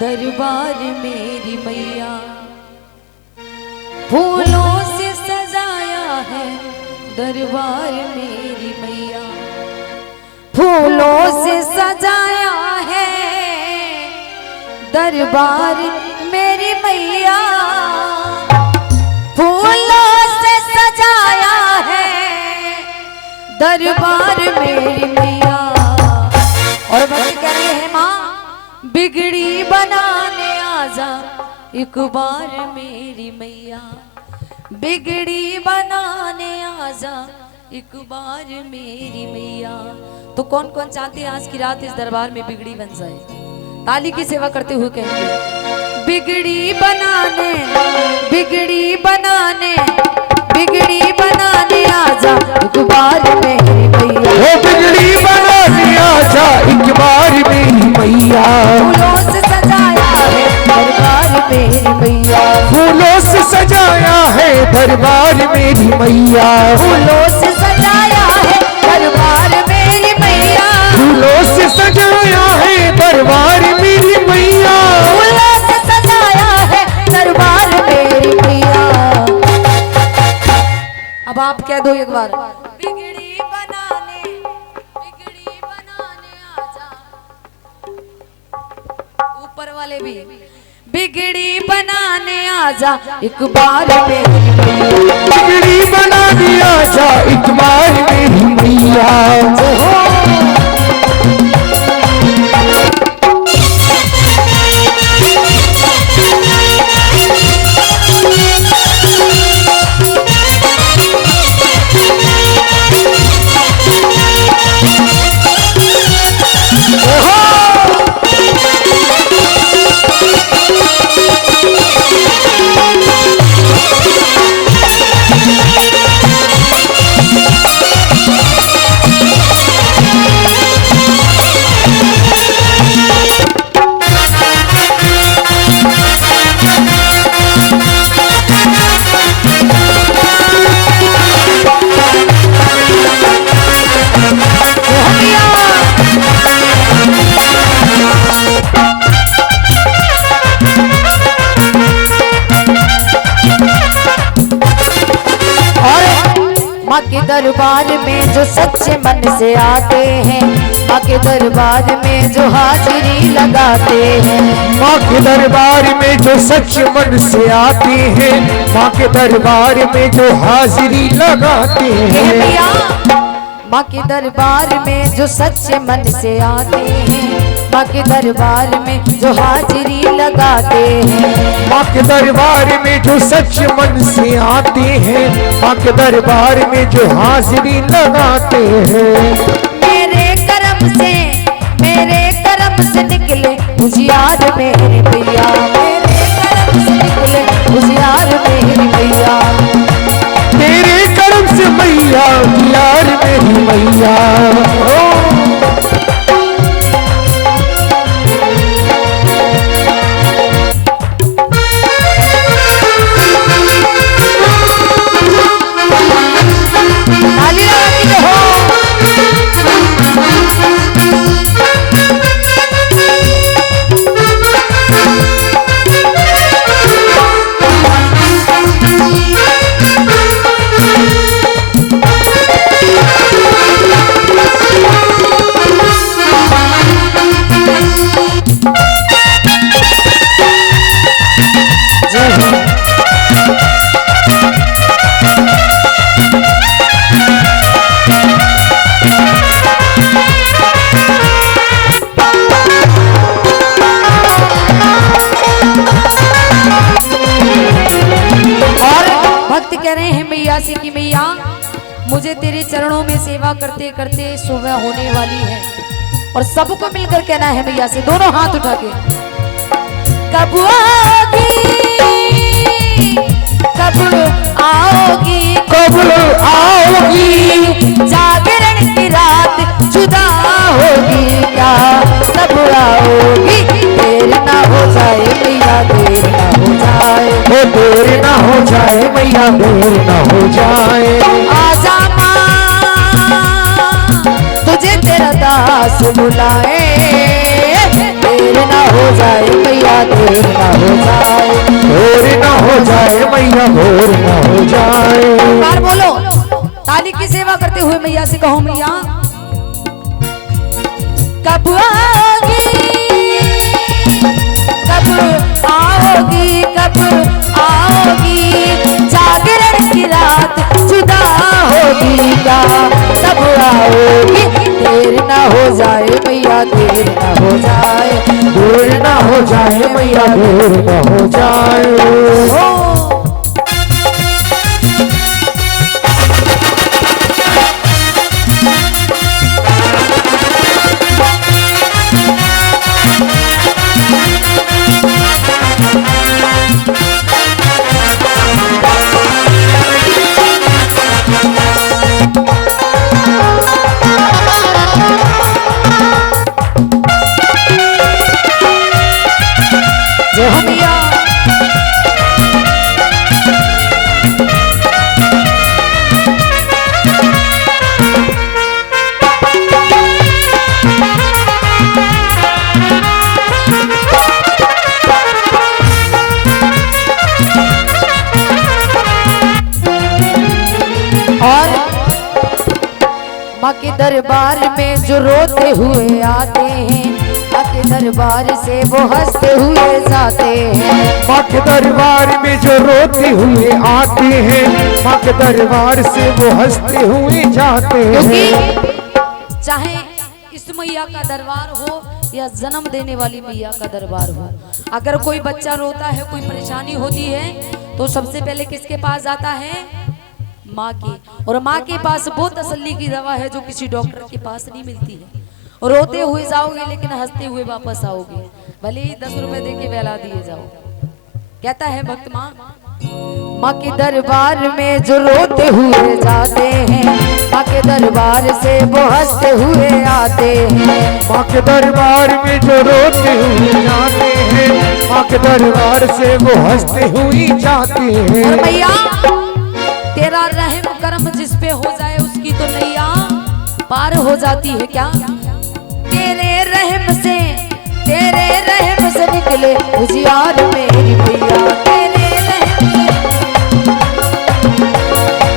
दरबार मेरी मैया फूलों से सजाया है दरबार मेरी मैया फूलों से सजाया है दरबार मेरी मैया फूलों से सजाया है दरबार मेरी मैया। और बच्चे कह रहे हैं माँ बिगड़ी बनाने आजा एक बार मेरी मैया बिगड़ी बनाने आजा एक बार मेरी मैया। तो कौन कौन चाहते हैं आज की रात इस दरबार में बिगड़ी बन जाए? ताली की सेवा करते हुए कहेंगे बिगड़ी बनाने आजा एक बार मेरी मैया बिगड़ी बनाने आजा एक बार मेरी मैया फूलों से सजाया है दरबार मेरी मैया फूलों से सजाया है दरबार मेरी मैया फूलों से सजाया है दरबार मेरी मैया फूलों से सजाया है दरबार मेरी मैया फूलों से सजाया है दरबार मेरी मैया। अब आप कह दो एक बार बिगड़ी बनाने आजा। ऊपर वाले भी बिगड़ी बनाने आजा एक बार मेरी मैया बिगड़ी बनाने आजा एक बार मेरी मैया माँ के दरबार में जो सच्चे मन से आते हैं माँ के दरबार में जो हाजिरी लगाते हैं माँ के दरबार में जो सच्चे मन से आते हैं माँ के दरबार में जो हाजिरी लगाते हैं माँ के दरबार में जो सच्चे मन से आते हैं माँ के दरबार में जो हाजिरी लगाते हैं माँ के दरबार में जो सच्चे मन से आते हैं माँ के दरबार में जो हाजिरी लगाते हैं। मेरे कर्म से निकले उजियार मेरी मैया मेरे कर्म से निकले उजियार मेरी मैया तेरे कर्म से मैया उजियार मेरी मैया से कि मैया मुझे तेरे चरणों में सेवा करते करते सुबह होने वाली है और सबको मिलकर कहना है मैया से दोनों हाथ उठा के कब आओगी कब आओगी जागरण की रात जुदा होगी क्या कब आओगी देर ना हो जाए मैया देर ना हो जाए हो देर ना हो जाए मैया देर ना हो जाए आजा माँ तुझे तेरा दास बुलाए देर ना हो जाए मैया मैया देर ना हो जाए, भोर ना हो जाए मैया, भोर ना हो जाए। एक बार बोलो, ताली की सेवा करते हुए मैया से कहो, मैया कब आओगी, कब आओगी, कब आओगी, जागरण की रात जुदा होगी क्या, तब आओगी, देर ना हो जाए मैया, देर ना हो जाए, दूर ना हो जाए मैया, दूर ना हो जाए। जय हो मैया। और माँ के दरबार में जो रोते हुए आते हैं, माँ के दरबार से वो हंसते हुए जाते हैं। माँ के दरबार में जो रोते हुए आते हैं, माँ के दरबार से वो हंसते हुए जाते हैं। क्योंकि चाहे इस मैया का दरबार हो या जन्म देने वाली मैया का दरबार हो, अगर कोई बच्चा रोता है, कोई परेशानी होती है, तो सबसे पहले किसके पास जाता है? माँ के। और माँ के पास वो तसल्ली की दवा है जो किसी डॉक्टर के पास नहीं मिलती है। रोते हुए जाओगे लेकिन हंसते हुए वापस आओगे, भले ही 10 रुपए दे के बहला दिए जाओ। कहता है भक्त माँ, माँ के दरबार में जो रोते हुए जाते हैं, माँ के दरबार से वो हंसते हुए आते हैं। माँ के दरबार में जो रोते हुए जाते हैं, माँ के दरबार से वो हंसते हुए जाते हैं। और मैया तेरा रहम करम जिस पे हो जाए उसकी तो नैया पार हो जाती है क्या। तेरे रहम से निकले उजियार मेरी मैया, तेरे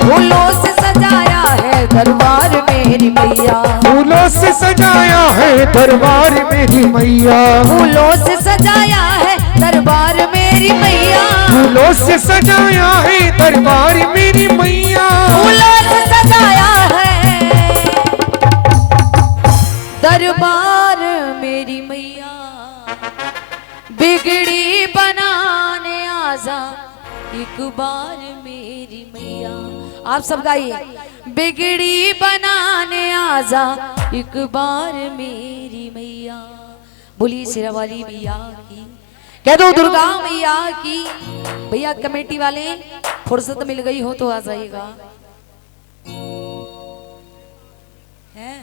फूलों से सजाया है दरबार मेरी मैया, फूलों से सजाया है दरबार मेरी मैया, फूलों से सजाया है दरबार मेरी मैया, फूलों से सजाया है दरबार मेरी मैया, फूलों से सजाया है दरबार मेरी मैया। बिगड़ी बनाने आजा एक बार मेरी मैया। आप सब गाइए, बिगड़ी बनाने आजा एक बार मेरी मैया। बोलिए शेरा वाली मैया की, कह दो दुर्गा मैया की। भैया कमेटी वाले फुर्सत मिल गई हो तो आ जाइएगा। है